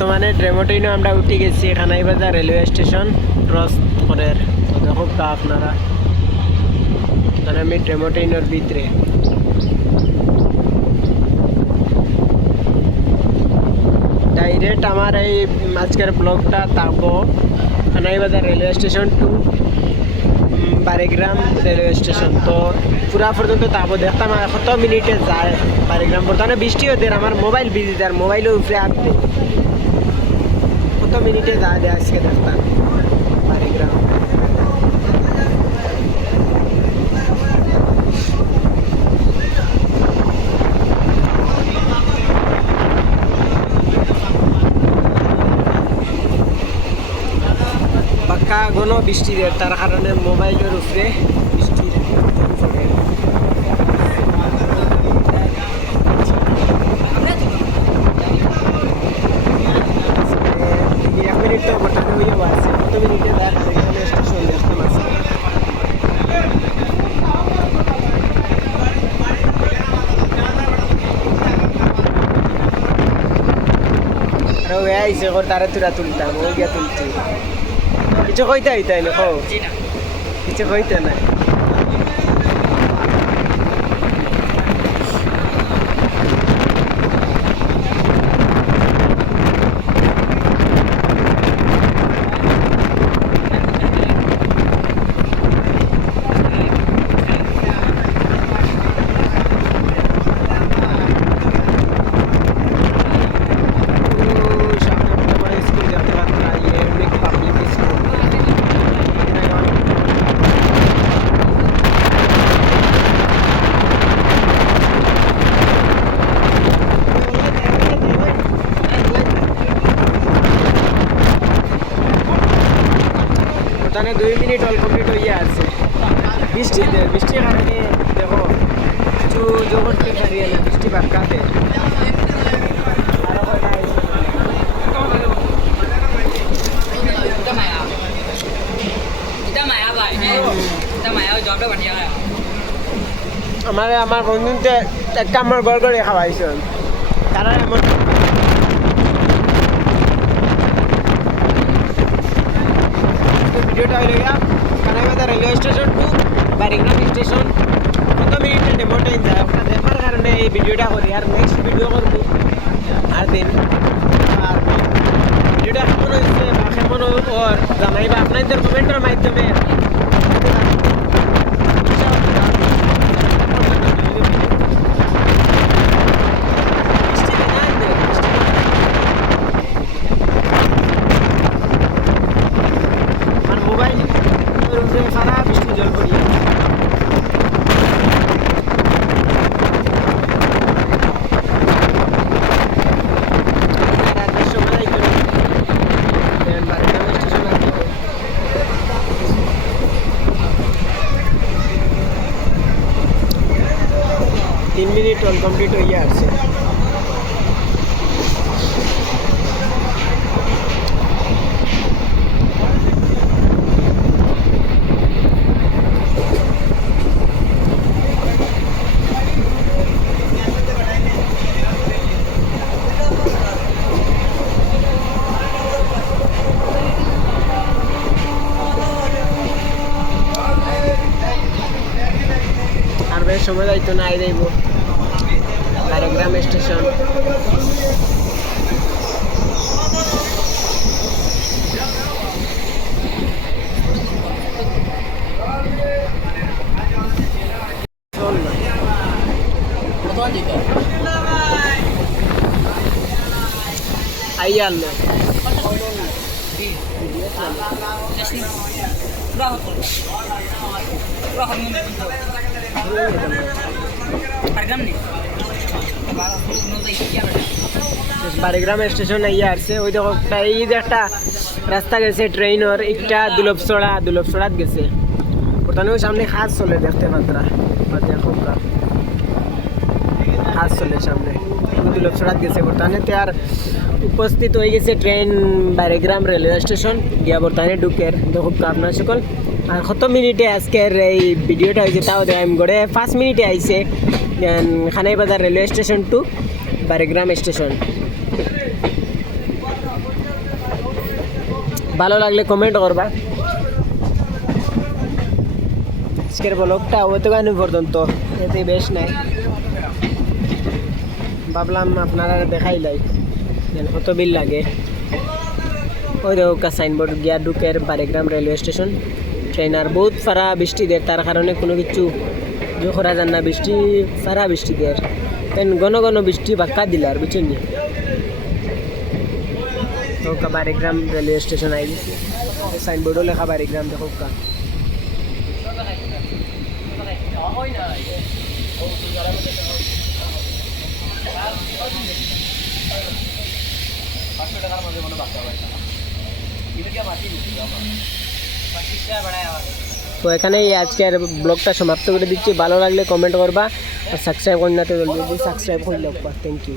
বর্তমানে ট্রেমোটিনো আমরা উঠে গেছি খানাইবাজার রেলওয়ে স্টেশন ক্রস করে দেখো তা আপনারা তাহলে আমি ট্রেমোটিনোর ভিতরে ডাইরেক্ট আমার এই আজকের ব্লগটা থাকবো Khanaibazar railway station to Barigram railway station. তো পুরা পর্যন্ত থাকবো দেখতাম কত মিনিটে যায় বারিগ্রাম। বর্তমানে বৃষ্টি হতে আমার মোবাইল বিজি, তার মোবাইলের উপরে আসতে কত মিনিটে যায় দেয় আজকে দেখতাম বারিগ্রাম। পাক্কা ঘন বৃষ্টি দেয়, তার কারণে মোবাইলের উপরে বৃষ্টি পড়ে। এক মিনিট তো বর্তমানে হয়ে যাবো আছে, কত মিনিটে তার স্টেশন দেখতাম আছে। আর ওই আইসে তারা তুরা তুলতাম, ওই গিয়া তুলছি। কিছু কইতে হইতাই না, কিছু কইতে না। ওখানে 2 মিনিট অল কমপ্লিট হইয়া আছে। বৃষ্টির কারণে দেখো কিছু জগৎকে হারিয়ে না, বৃষ্টি বাক্কাতে আমার বন্ধুতে একটা আমার গড় করে খাওয়াইছে, তারা এমন ভিডিওটা হইল গিয়া Khanaibazar railway station to Barigram station কত মিনিটে ডেমো টাইম যায় ওটা দেখার কারণে এই ভিডিওটা করি। আর নেক্সট ভিডিও করবো আর দিন। আর ভিডিওটা কেমন হয়েছে বা কেমন ওর জানাইবা আপনাদের কমেন্টের মাধ্যমে। সারা বৃষ্টি জল পড়িয়ে তিন মিনিট অল কমপ্লিট হয়ে আসছে। আর বেশ সময় যাইতো না, আই যাইব বারিগ্রাম স্টেশন। আইয়াল না বারিগ্রাম স্টেশন আইয়া আসছে। ওই দেখো এই যে একটা রাস্তা গেছে ট্রেনের, একটা দুলভছড়াত গেছে। ওখানেও সামনে কাজ চলে দেখতে পাত্রা, দেখো কাজ চলে সামনে দুলভছড়াত গেছে। বর্তমানে আর উপস্থিত হয়ে গেছে ট্রেন বারিগ্রাম রেলওয়ে স্টেশন গিয়া বর্তমানে ঢুকের দেখো আপনার সকল। আর কত মিনিটে আজকের এই ভিডিওটা হয়েছে তাও দেখাম গড়ে 5 মিনিটে আইছে Khanaibazar railway station to Barigram station. ভালো লাগলে কমেন্ট করবা। আজকের ব্লগটা হয়তো গান পর্যন্ত, এতে বেশ নাই, ভাবলাম আপনারা দেখাইলাই কত বিল লাগে। ওই দেখো সাইনবোর্ড গিয়া ঢুকের বারিগ্রাম রেলওয়ে স্টেশন। ট্রেন আর বহুত ফারা বৃষ্টি দেয়, তার কারণে কোনো কিছু করা যান না, বৃষ্টি ফারা বৃষ্টি দেয়, ঘন ঘন বৃষ্টি বাক্কা দিল আর বুঝছেন নি। তো বারিগ্রাম রেলওয়ে স্টেশন আই গেছি, সাইনবোর্ডও লেখা বারিগ্রাম দেখো কা। তো এখানেই আজকের ব্লগটা সমাপ্ত করে দিচ্ছি। ভালো লাগলে কমেন্ট করবা আর সাবস্ক্রাইব করতে জলদি সাবস্ক্রাইব করলে। Thank you.